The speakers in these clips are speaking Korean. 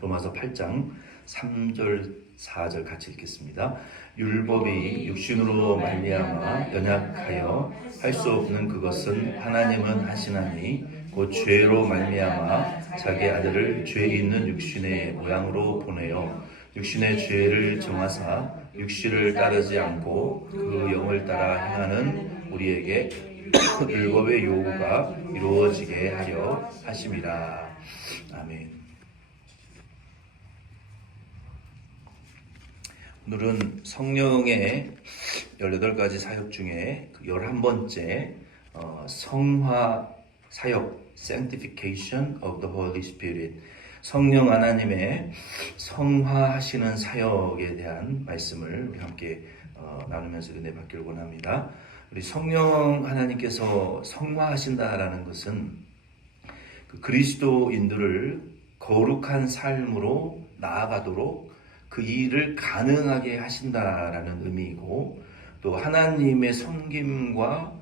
로마서 8장 3절 4절 같이 읽겠습니다. 율법이 육신으로 말미암아 연약하여 할 수 없는 그것은 하나님은 하시나니 곧 죄로 말미암아 자기 아들을 죄 있는 육신의 모양으로 보내어 육신의 죄를 정하사 육신을 따르지 않고 그 영을 따라 행하는 우리에게 율법의 요구가 이루어지게 하려 하심이라. 아멘. 오늘은 성령의 18가지 사역 중에 11번째 성화 사역, Sanctification of the Holy Spirit, 성령 하나님의 성화하시는 사역에 대한 말씀을 우리 함께 나누면서 은혜 받기를 원합니다. 우리 성령 하나님께서 성화하신다라는 것은 그 그리스도인들을 거룩한 삶으로 나아가도록 그 일을 가능하게 하신다라는 의미이고, 또 하나님의 섬김과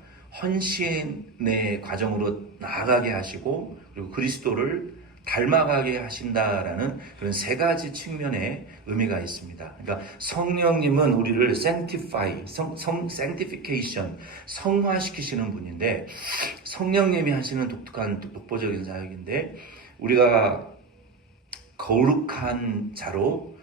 헌신의 과정으로 나아가게 하시고, 그리고 그리스도를 닮아가게 하신다라는 그런 세 가지 측면의 의미가 있습니다. 그러니까 성령님은 우리를 sanctification, 성화시키시는 분인데, 성령님이 하시는 독보적인 사역인데, 우리가 거룩한 자로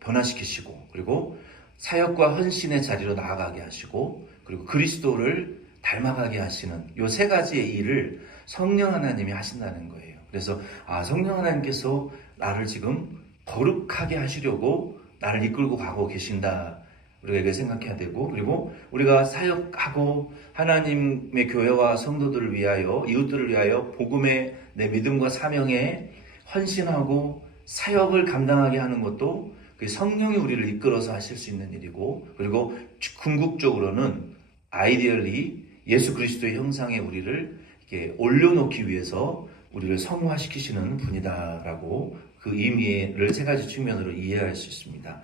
변화시키시고, 그리고 사역과 헌신의 자리로 나아가게 하시고, 그리고 그리스도를 닮아가게 하시는 이 세 가지의 일을 성령 하나님이 하신다는 거예요. 그래서 성령 하나님께서 나를 지금 거룩하게 하시려고 나를 이끌고 가고 계신다, 우리가 이렇게 생각해야 되고, 그리고 우리가 사역하고 하나님의 교회와 성도들을 위하여, 이웃들을 위하여 복음의 내 믿음과 사명에 헌신하고 사역을 감당하게 하는 것도 그 성령이 우리를 이끌어서 하실 수 있는 일이고, 그리고 궁극적으로는 아이디얼리 예수 그리스도의 형상에 우리를 이렇게 올려놓기 위해서 우리를 성화시키시는 분이다라고 그 의미를 세 가지 측면으로 이해할 수 있습니다.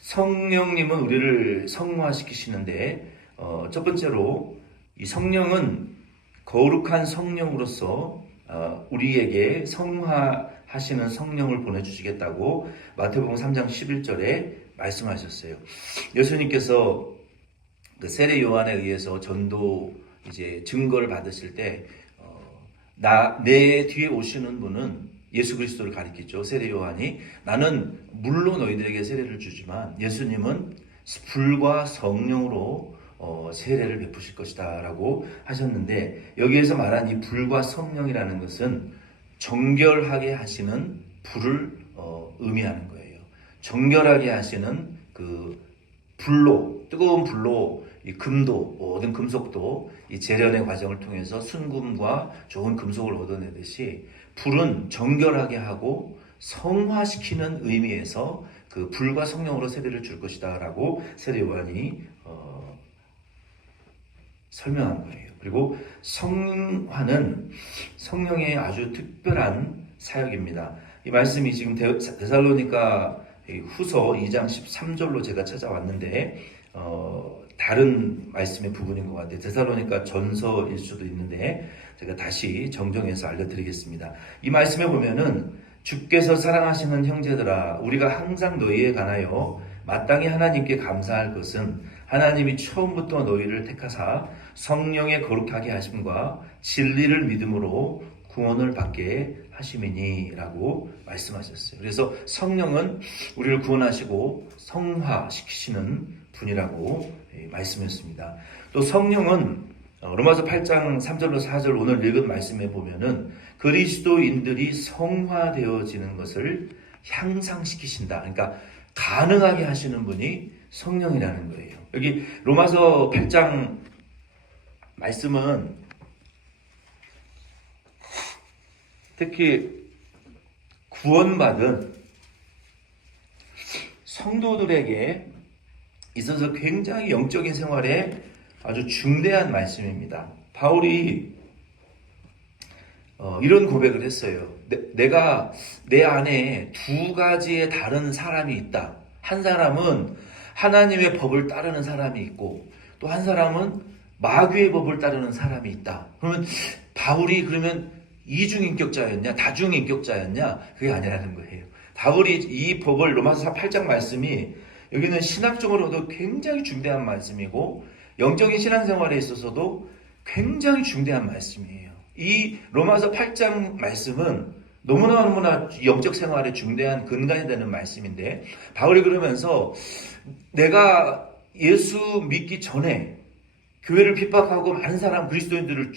성령님은 우리를 성화시키시는데, 첫 번째로 이 성령은 거룩한 성령으로서 우리에게 성화하시는 성령을 보내주시겠다고 마태복음 3장 11절에 말씀하셨어요. 예수님께서 그 세례 요한에 의해서 전도 이제 증거를 받으실 때 내 뒤에 오시는 분은 예수 그리스도를 가리키죠. 세례 요한이 나는 물로 너희들에게 세례를 주지만 예수님은 불과 성령으로 세례를 베푸실 것이다 라고 하셨는데, 여기에서 말한 이 불과 성령이라는 것은 정결하게 하시는 불을 의미하는 거예요. 정결하게 하시는 그 불로, 뜨거운 불로 이 금도, 모든 금속도 이 재련의 과정을 통해서 순금과 좋은 금속을 얻어내듯이 불은 정결하게 하고 성화시키는 의미에서 그 불과 성령으로 세례를 줄 것이다 라고 세례 요한이 설명한 거예요. 그리고 성화는 성령의 아주 특별한 사역입니다. 이 말씀이 지금 데살로니가 후서 2장 13절로 제가 찾아왔는데 다른 말씀의 부분인 것 같아요. 데살로니가 전서일 수도 있는데 제가 다시 정정해서 알려드리겠습니다. 이 말씀에 보면은 주께서 사랑하시는 형제들아, 우리가 항상 너희에 관하여 마땅히 하나님께 감사할 것은 하나님이 처음부터 너희를 택하사 성령의 거룩하게 하심과 진리를 믿음으로 구원을 받게 하심이니 라고 말씀하셨어요. 그래서 성령은 우리를 구원하시고 성화시키시는 분이라고 말씀했습니다. 또 성령은 로마서 8장 3절로 4절 오늘 읽은 말씀에 보면은 그리스도인들이 성화되어지는 것을 향상시키신다, 그러니까 가능하게 하시는 분이 성령이라는 거예요. 여기 로마서 8장 말씀은 특히 구원받은 성도들에게 있어서 굉장히 영적인 생활에 아주 중대한 말씀입니다. 바울이 이런 고백을 했어요. 내가 내 안에 두 가지의 다른 사람이 있다. 한 사람은 하나님의 법을 따르는 사람이 있고, 또 한 사람은 마귀의 법을 따르는 사람이 있다. 그러면 바울이 그러면 이중인격자였냐, 다중인격자였냐? 그게 아니라는 거예요. 바울이 이 법을 로마서 8장 말씀이 여기는 신학적으로도 굉장히 중대한 말씀이고 영적인 신앙생활에 있어서도 굉장히 중대한 말씀이에요. 이 로마서 8장 말씀은 너무나 영적 생활에 중대한 근간이 되는 말씀인데 바울이 그러면서 내가 예수 믿기 전에 교회를 핍박하고 많은 사람 그리스도인들을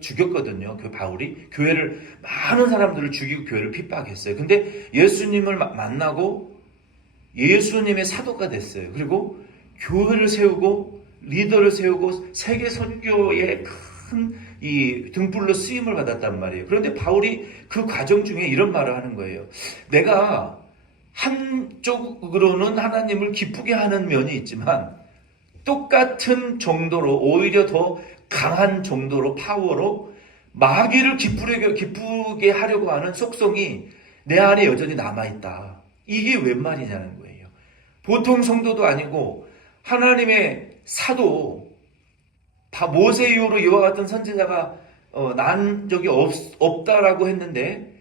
죽였거든요. 그 바울이 교회를 많은 사람들을 죽이고 교회를 핍박했어요. 근데 예수님을 만나고 예수님의 사도가 됐어요. 그리고 교회를 세우고 리더를 세우고 세계 선교의 큰 이 등불로 쓰임을 받았단 말이에요. 그런데 바울이 그 과정 중에 이런 말을 하는 거예요. 내가 한쪽으로는 하나님을 기쁘게 하는 면이 있지만 똑같은 정도로 오히려 더 강한 정도로 파워로 마귀를 기쁘게 하려고 하는 속성이 내 안에 여전히 남아있다. 이게 웬 말이냐는 거예요. 보통 성도도 아니고 하나님의 사도 모세 이후로 이와 같은 선지자가 난 적이 없다라고 했는데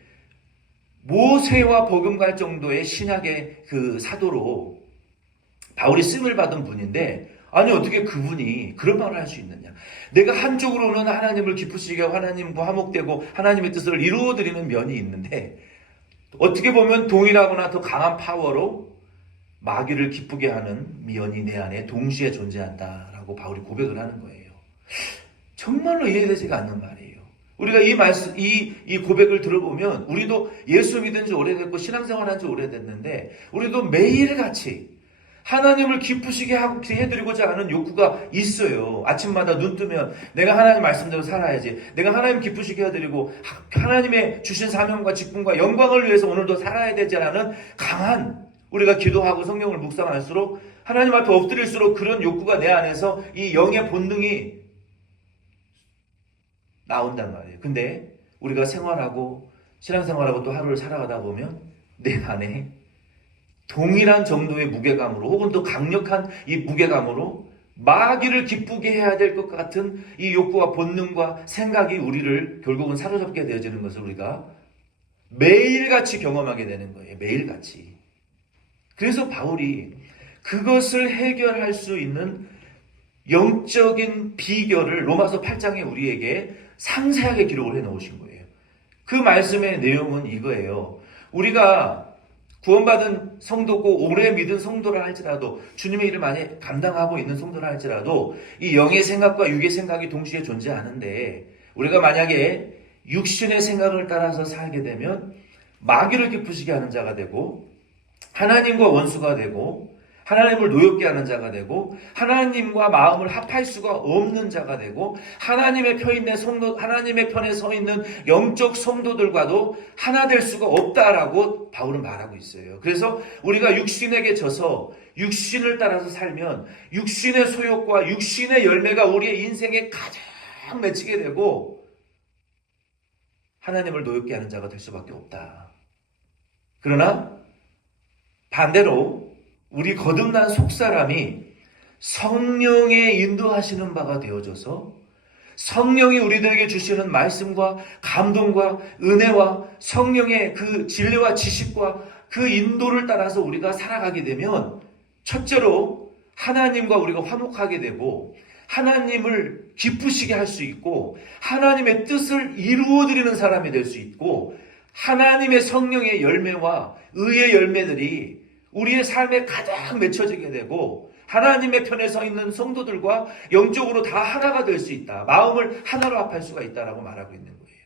모세와 버금갈 정도의 신약의 그 사도로 바울이 쓰임을 받은 분인데 아니 어떻게 그분이 그런 말을 할 수 있느냐. 내가 한쪽으로는 하나님을 기쁘시게 하고 하나님과 화목되고 하나님의 뜻을 이루어드리는 면이 있는데 어떻게 보면 동일하거나 더 강한 파워로 마귀를 기쁘게 하는 면이 내 안에 동시에 존재한다라고 바울이 고백을 하는 거예요. 정말로 이해되지가 않는 말이에요. 우리가 이 말씀, 이 고백을 들어보면 우리도 예수 믿은 지 오래됐고 신앙생활 한 지 오래됐는데 우리도 매일같이 하나님을 기쁘시게 해드리고자 하는 욕구가 있어요. 아침마다 눈 뜨면 내가 하나님 말씀대로 살아야지. 내가 하나님 기쁘시게 해드리고 하나님의 주신 사명과 직분과 영광을 위해서 오늘도 살아야 되지라는 강한 우리가 기도하고 성경을 묵상할수록 하나님 앞에 엎드릴수록 그런 욕구가 내 안에서 이 영의 본능이 나온단 말이에요. 근데 우리가 생활하고 신앙생활하고 또 하루를 살아가다 보면 내 안에 동일한 정도의 무게감으로 혹은 더 강력한 이 무게감으로 마귀를 기쁘게 해야 될 것 같은 이 욕구와 본능과 생각이 우리를 결국은 사로잡게 되어지는 것을 우리가 매일같이 경험하게 되는 거예요. 매일같이. 그래서 바울이 그것을 해결할 수 있는 영적인 비결을 로마서 8장에 우리에게 상세하게 기록을 해 놓으신 거예요. 그 말씀의 내용은 이거예요. 우리가 구원받은 성도고 오래 믿은 성도라 할지라도 주님의 일을 많이 감당하고 있는 성도라 할지라도 이 영의 생각과 육의 생각이 동시에 존재하는데 우리가 만약에 육신의 생각을 따라서 살게 되면 마귀를 기쁘시게 하는 자가 되고 하나님과 원수가 되고 하나님을 노엽게 하는 자가 되고 하나님과 마음을 합할 수가 없는 자가 되고 하나님의 편에 서 있는 영적 성도들과도 하나 될 수가 없다라고 바울은 말하고 있어요. 그래서 우리가 육신에게 져서 육신을 따라서 살면 육신의 소욕과 육신의 열매가 우리의 인생에 가장 맺히게 되고 하나님을 노엽게 하는 자가 될 수밖에 없다. 그러나 반대로 우리 거듭난 속사람이 성령의 인도하시는 바가 되어져서 성령이 우리들에게 주시는 말씀과 감동과 은혜와 성령의 그 진리와 지식과 그 인도를 따라서 우리가 살아가게 되면 첫째로 하나님과 우리가 화목하게 되고 하나님을 기쁘시게 할 수 있고 하나님의 뜻을 이루어드리는 사람이 될 수 있고 하나님의 성령의 열매와 의의 열매들이 우리의 삶에 가장 맺혀지게 되고 하나님의 편에 서 있는 성도들과 영적으로 다 하나가 될 수 있다. 마음을 하나로 합할 수가 있다라고 말하고 있는 거예요.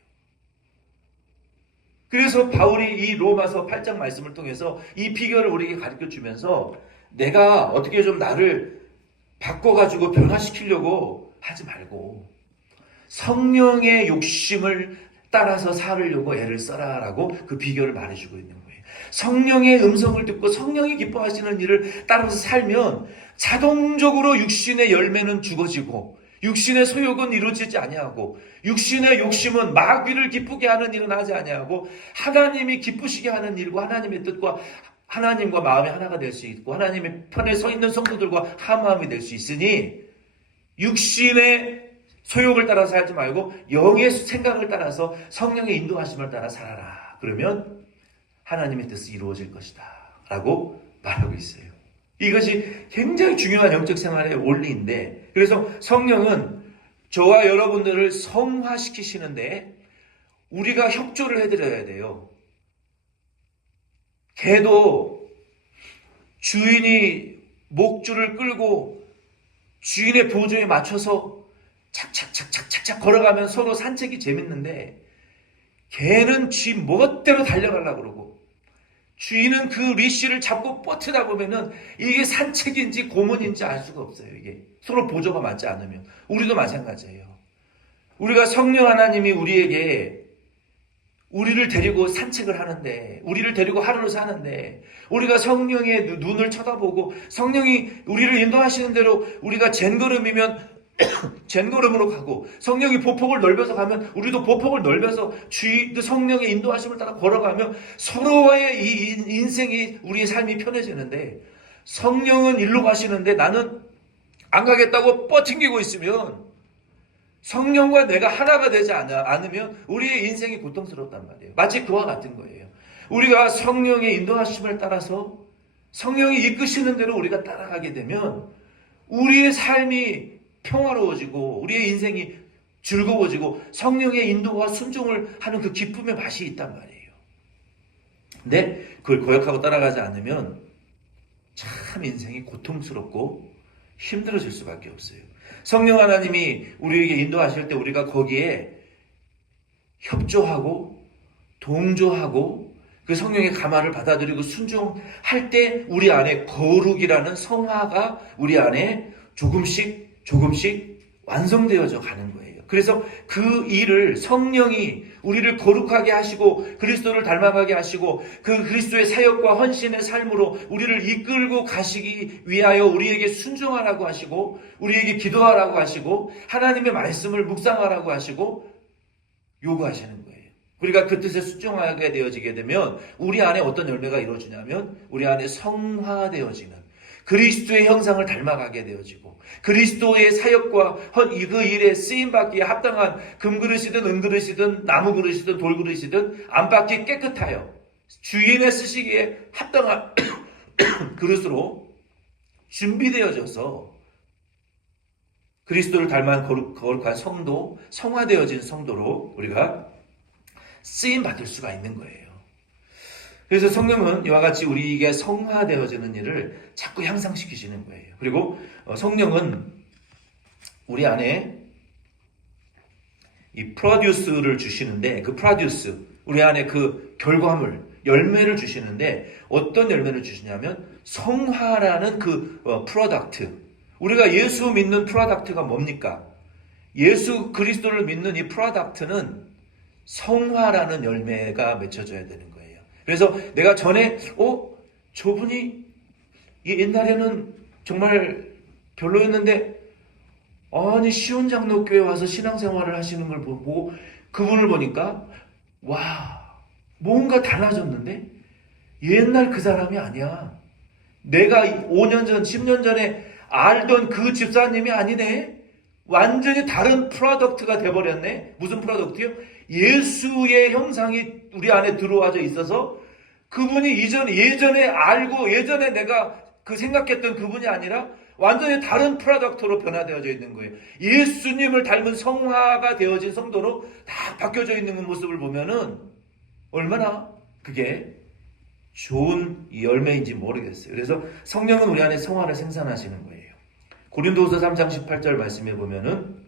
그래서 바울이 이 로마서 8장 말씀을 통해서 이 비결을 우리에게 가르쳐주면서 내가 어떻게 좀 나를 바꿔가지고 변화시키려고 하지 말고 성령의 욕심을 따라서 살으려고 애를 써라라고 그 비결을 말해주고 있는 거예요. 성령의 음성을 듣고 성령이 기뻐하시는 일을 따라서 살면 자동적으로 육신의 열매는 죽어지고 육신의 소욕은 이루어지지 아니하고 육신의 욕심은 마귀를 기쁘게 하는 일은 하지 아니하고 하나님이 기쁘시게 하는 일과 하나님의 뜻과 하나님과 마음이 하나가 될 수 있고 하나님의 편에 서 있는 성도들과 한마음이 될 수 있으니 육신의 소욕을 따라 살지 말고 영의 생각을 따라서 성령의 인도하심을 따라 살아라. 그러면 하나님의 뜻이 이루어질 것이다 라고 말하고 있어요. 이것이 굉장히 중요한 영적 생활의 원리인데, 그래서 성령은 저와 여러분들을 성화시키시는데 우리가 협조를 해드려야 돼요. 개도 주인이 목줄을 끌고 주인의 보조에 맞춰서 착착착착착착 걸어가면 서로 산책이 재밌는데, 개는 쥐 멋대로 달려가려고 그러고 주인은 그 리쉬를 잡고 뻗트다 보면은 이게 산책인지 고문인지 알 수가 없어요. 이게 서로 보조가 맞지 않으면. 우리도 마찬가지예요. 우리가 성령 하나님이 우리를 데리고 산책을 하는데, 우리를 데리고 하루를 사는데, 우리가 성령의 눈을 쳐다보고 성령이 우리를 인도하시는 대로 우리가 젠걸음이면 젠걸음으로 가고, 성령이 보폭을 넓혀서 가면 우리도 보폭을 넓혀서 성령의 인도하심을 따라 걸어가며 서로의 이 인생이, 우리의 삶이 편해지는데, 성령은 일로 가시는데 나는 안 가겠다고 뻗팅기고 있으면, 성령과 내가 하나가 되지 않으면 우리의 인생이 고통스럽단 말이에요. 마치 그와 같은 거예요. 우리가 성령의 인도하심을 따라서 성령이 이끄시는 대로 우리가 따라가게 되면 우리의 삶이 평화로워지고 우리의 인생이 즐거워지고 성령의 인도와 순종을 하는 그 기쁨의 맛이 있단 말이에요. 근데 그걸 거역하고 따라가지 않으면 참 인생이 고통스럽고 힘들어질 수밖에 없어요. 성령 하나님이 우리에게 인도하실 때 우리가 거기에 협조하고 동조하고 그 성령의 감화를 받아들이고 순종할 때 우리 안에 거룩이라는 성화가 우리 안에 조금씩 완성되어져 가는 거예요. 그래서 그 일을 성령이 우리를 거룩하게 하시고 그리스도를 닮아가게 하시고 그 그리스도의 사역과 헌신의 삶으로 우리를 이끌고 가시기 위하여 우리에게 순종하라고 하시고 우리에게 기도하라고 하시고 하나님의 말씀을 묵상하라고 하시고 요구하시는 거예요. 우리가 그 뜻에 순종하게 되어지게 되면 우리 안에 어떤 열매가 이루어지냐면 우리 안에 성화되어지는 그리스도의 형상을 닮아가게 되어지고 그리스도의 사역과 그 일에 쓰임받기에 합당한 금그릇이든 은그릇이든 나무그릇이든 돌그릇이든 안팎이 깨끗하여 주인의 쓰시기에 합당한 그릇으로 준비되어져서 그리스도를 닮은 거룩한 성도, 성화되어진 성도로 우리가 쓰임받을 수가 있는 거예요. 그래서 성령은 이와 같이 우리에게 성화되어지는 일을 자꾸 향상시키시는 거예요. 그리고 성령은 우리 안에 이 프로듀스를 주시는데 그 프로듀스, 우리 안에 그 결과물, 열매를 주시는데 어떤 열매를 주시냐면 성화라는 그 프로덕트. 우리가 예수 믿는 프로덕트가 뭡니까? 예수 그리스도를 믿는 이 프로덕트는 성화라는 열매가 맺혀져야 되는 거예요. 그래서 내가 전에 저분이 옛날에는 정말 별로였는데 아니 시온장로교회 와서 신앙생활을 하시는 걸 보고 그분을 보니까 와 뭔가 달라졌는데 옛날 그 사람이 아니야. 내가 5년 전 10년 전에 알던 그 집사님이 아니네. 완전히 다른 프로덕트가 돼버렸네. 무슨 프로덕트요? 예수의 형상이 우리 안에 들어와져 있어서 그분이 예전에 알고 예전에 내가 그 생각했던 그분이 아니라 완전히 다른 프로덕트로 변화되어져 있는 거예요. 예수님을 닮은 성화가 되어진 성도로 다 바뀌어져 있는 모습을 보면은 얼마나 그게 좋은 열매인지 모르겠어요. 그래서 성령은 우리 안에 성화를 생산하시는 거예요. 고린도후서 3장 18절 말씀해 보면은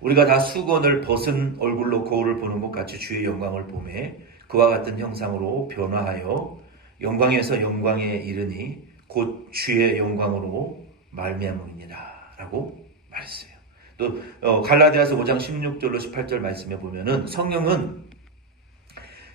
우리가 다 수건을 벗은 얼굴로 거울을 보는 것 같이 주의 영광을 보매 그와 같은 형상으로 변화하여 영광에서 영광에 이르니 곧 주의 영광으로 말미암음이니라 라고 말했어요. 또 갈라디아서 5장 16절로 18절 말씀해 보면은 성령은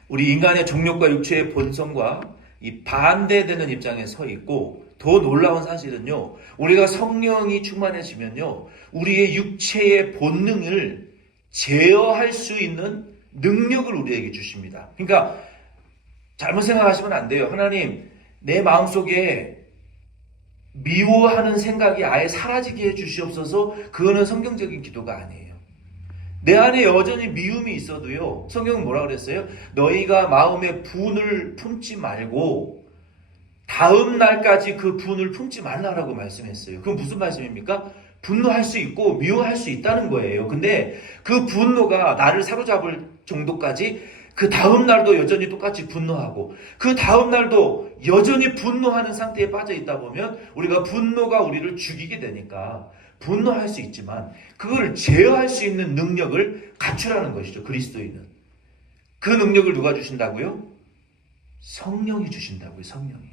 우리 인간의 정욕과 육체의 본성과 이 반대되는 입장에 서 있고 더 놀라운 사실은요, 우리가 성령이 충만해지면요, 우리의 육체의 본능을 제어할 수 있는 능력을 우리에게 주십니다. 그러니까 잘못 생각하시면 안 돼요. 하나님, 내 마음속에 미워하는 생각이 아예 사라지게 해 주시옵소서. 그거는 성경적인 기도가 아니에요. 내 안에 여전히 미움이 있어도요. 성경은 뭐라 그랬어요? 너희가 마음에 분을 품지 말고 다음 날까지 그 분을 품지 말라라고 말씀했어요. 그건 무슨 말씀입니까? 분노할 수 있고 미워할 수 있다는 거예요. 근데 그 분노가 나를 사로잡을 정도까지 그 다음 날도 여전히 똑같이 분노하고 그 다음 날도 여전히 분노하는 상태에 빠져 있다 보면 우리가 분노가 우리를 죽이게 되니까 분노할 수 있지만 그걸 제어할 수 있는 능력을 갖추라는 것이죠. 그리스도인은. 그 능력을 누가 주신다고요? 성령이 주신다고요. 성령이.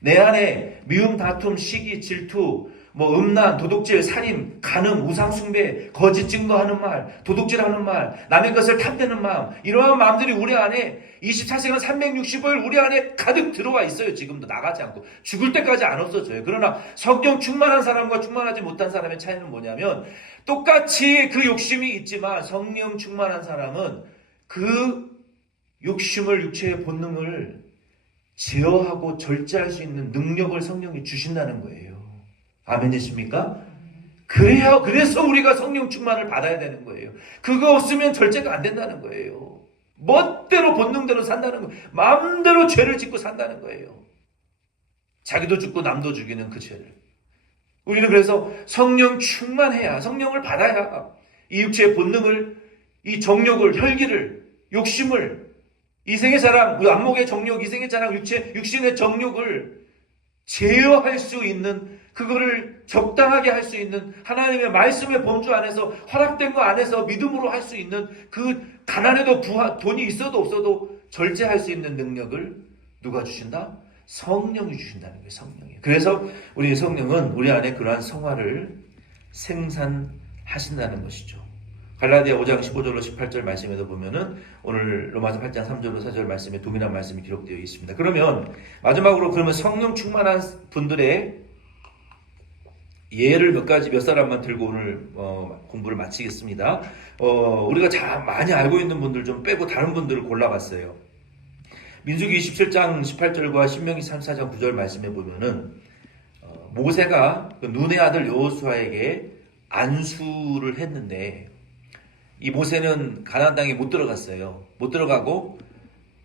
내 안에 미움, 다툼, 시기, 질투, 음란, 도둑질, 살인, 간음, 우상숭배, 거짓 증거하는 말, 도둑질하는 말, 남의 것을 탐내는 마음, 이러한 마음들이 우리 안에 24시간 365일 우리 안에 가득 들어와 있어요. 지금도 나가지 않고 죽을 때까지 안 없어져요. 그러나 성령 충만한 사람과 충만하지 못한 사람의 차이는 뭐냐면 똑같이 그 욕심이 있지만 성령 충만한 사람은 그 욕심을, 육체의 본능을 제어하고 절제할 수 있는 능력을 성령이 주신다는 거예요. 아멘이십니까? 그래서 우리가 성령 충만을 받아야 되는 거예요. 그거 없으면 절제가 안 된다는 거예요. 멋대로 본능대로 산다는 거예요. 마음대로 죄를 짓고 산다는 거예요. 자기도 죽고 남도 죽이는 그 죄를. 우리는 그래서 성령 충만해야, 성령을 받아야 이 육체의 본능을, 이 정욕을, 혈기를, 욕심을, 이생의 자랑, 안목의 정욕, 이생의 자랑, 육신의 정욕을 제어할 수 있는, 그거를 적당하게 할 수 있는 하나님의 말씀의 범주 안에서 허락된 거 안에서 믿음으로 할 수 있는 그 가난해도 돈이 있어도 없어도 절제할 수 있는 능력을 누가 주신다? 성령이 주신다는 거예요. 성령이. 그래서 우리 성령은 우리 안에 그러한 성화를 생산하신다는 것이죠. 갈라디아 5장 15절로 18절 말씀에도 보면은 오늘 로마서 8장 3절로 4절 말씀에 동일한 말씀이 기록되어 있습니다. 그러면 마지막으로 성령 충만한 분들의 예를 몇 사람만 들고 오늘 공부를 마치겠습니다. 우리가 많이 알고 있는 분들 좀 빼고 다른 분들을 골라봤어요. 민수기 27장 18절과 신명기 34장 9절 말씀에 보면은 모세가 눈의 아들 여호수아에게 안수를 했는데 이 모세는 가나안 땅에 못 들어갔어요. 못 들어가고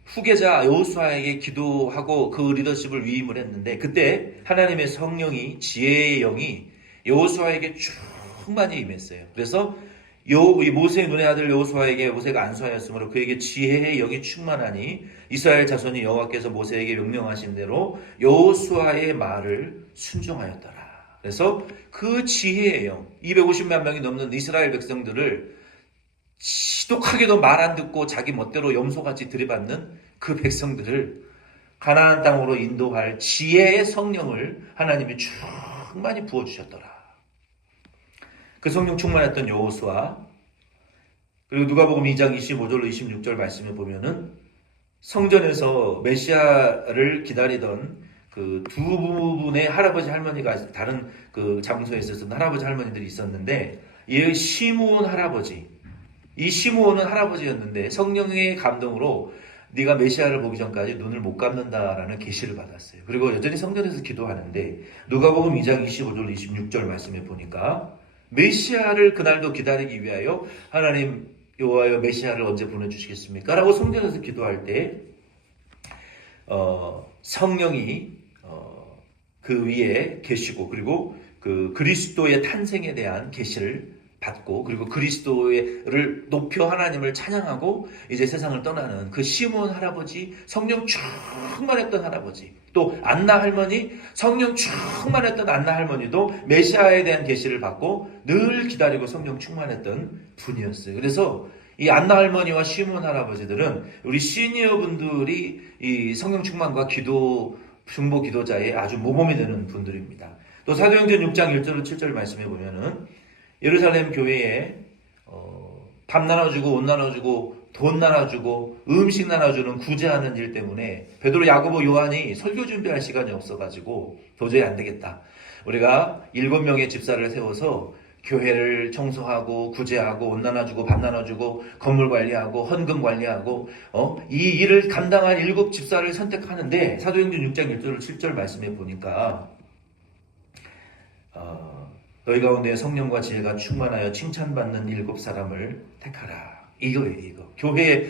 후계자 여호수아에게 기도하고 그 리더십을 위임을 했는데 그때 하나님의 성령이, 지혜의 영이 여호수아에게 충만히 임했어요. 그래서 이 모세의 눈의 아들 여호수아에게 모세가 안수하였으므로 그에게 지혜의 영이 충만하니 이스라엘 자손이 여호와께서 모세에게 명령하신 대로 여호수아의 말을 순종하였더라. 그래서 그 지혜의 영, 250만 명이 넘는 이스라엘 백성들을 지독하게도 말 안 듣고 자기 멋대로 염소같이 들이받는 그 백성들을 가나안 땅으로 인도할 지혜의 성령을 하나님이 충만히 부어주셨더라. 그 성령 충만했던 여호수아, 그리고 누가복음 2장 25절로 26절 말씀에 보면은 성전에서 메시아를 기다리던 그 두 분의 할아버지 할머니가 다른 그 장소에 있었던 할아버지 할머니들이 있었는데 이 시므온 할아버지, 이 시므온은 할아버지였는데 성령의 감동으로 네가 메시아를 보기 전까지 눈을 못 감는다라는 계시를 받았어요. 그리고 여전히 성전에서 기도하는데 누가복음 2장 25절 26절 말씀에 보니까 메시아를 그날도 기다리기 위하여 하나님 여호와여 메시아를 언제 보내주시겠습니까? 라고 성전에서 기도할 때 성령이 그 위에 계시고 그리고 그 그리스도의 탄생에 대한 계시를 받고 그리고 그리스도를 높여 하나님을 찬양하고 이제 세상을 떠나는 그 시므온 할아버지, 성령 충만했던 할아버지, 또 안나 할머니, 성령 충만했던 안나 할머니도 메시아에 대한 계시를 받고 늘 기다리고 성령 충만했던 분이었어요. 그래서 이 안나 할머니와 시므온 할아버지들은 우리 시니어 분들이 이 성령 충만과 중보 기도자의 아주 모범이 되는 분들입니다. 또 사도행전 6장 1절 7절 말씀해 보면은 예루살렘 교회에 밥 나눠주고 옷 나눠주고 돈 나눠주고 음식 나눠주는 구제하는 일 때문에 베드로, 야고보, 요한이 설교 준비할 시간이 없어가지고 도저히 안 되겠다. 우리가 7명의 집사를 세워서 교회를 청소하고 구제하고 옷 나눠주고 밥 나눠주고 건물 관리하고 헌금 관리하고 이 일을 감당할 7 집사를 선택하는데 사도행전 6장 1절 7절 말씀에 보니까 너희 가운데 성령과 지혜가 충만하여 칭찬받는 7사람을 택하라. 이거예요, 이거. 교회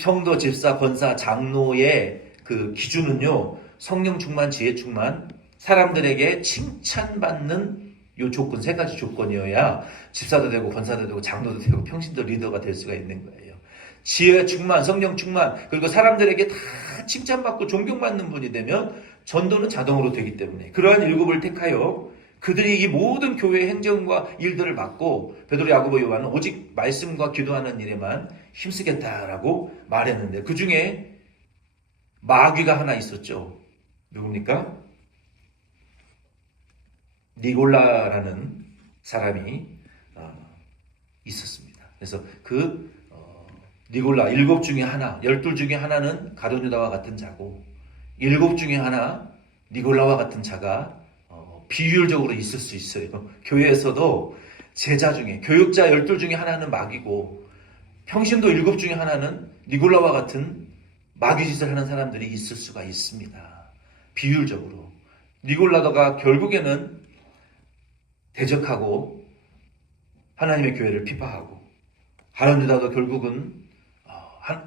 성도 집사, 권사, 장로의 그 기준은요, 성령 충만, 지혜 충만, 사람들에게 칭찬받는 요 조건, 3가지 조건이어야 집사도 되고, 권사도 되고, 장로도 되고, 평신도 리더가 될 수가 있는 거예요. 지혜 충만, 성령 충만, 그리고 사람들에게 다 칭찬받고 존경받는 분이 되면 전도는 자동으로 되기 때문에 그러한 7을 택하여 그들이 이 모든 교회 행정과 일들을 맡고 베드로, 야고보, 요한은 오직 말씀과 기도하는 일에만 힘쓰겠다라고 말했는데 그 중에 마귀가 하나 있었죠. 누굽니까? 니골라라는 사람이 있었습니다. 그래서 그 니골라 7 중에 하나, 12 중에 하나는 가룟 유다와 같은 자고 7 중에 하나 니골라와 같은 자가 비율적으로 있을 수 있어요. 교회에서도 제자 중에 교육자 12 중에 하나는 마귀고 평신도 7 중에 하나는 니골라와 같은 마귀 짓을 하는 사람들이 있을 수가 있습니다. 비율적으로. 니골라가 결국에는 대적하고 하나님의 교회를 핍박하고 가룟 유다도 결국은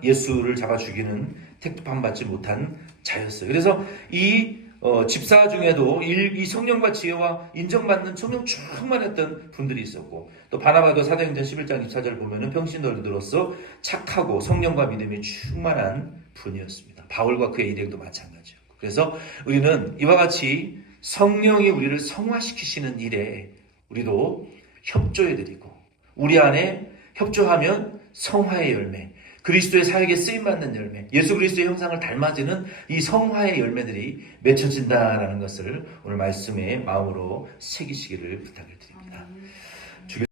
예수를 잡아 죽이는 택도판 받지 못한 자였어요. 그래서 이 집사 중에도 이 성령과 지혜와 인정받는 성령 충만했던 분들이 있었고 또 바나바도 사도행전 11장 24절 보면은 평신도들로서 착하고 성령과 믿음이 충만한 분이었습니다. 바울과 그의 일행도 마찬가지였고 그래서 우리는 이와 같이 성령이 우리를 성화시키시는 일에 우리도 협조해드리고 우리 안에 협조하면 성화의 열매 그리스도의 사역에 쓰임받는 열매, 예수 그리스도의 형상을 닮아지는 이 성화의 열매들이 맺혀진다라는 것을 오늘 말씀의 마음으로 새기시기를 부탁을 드립니다.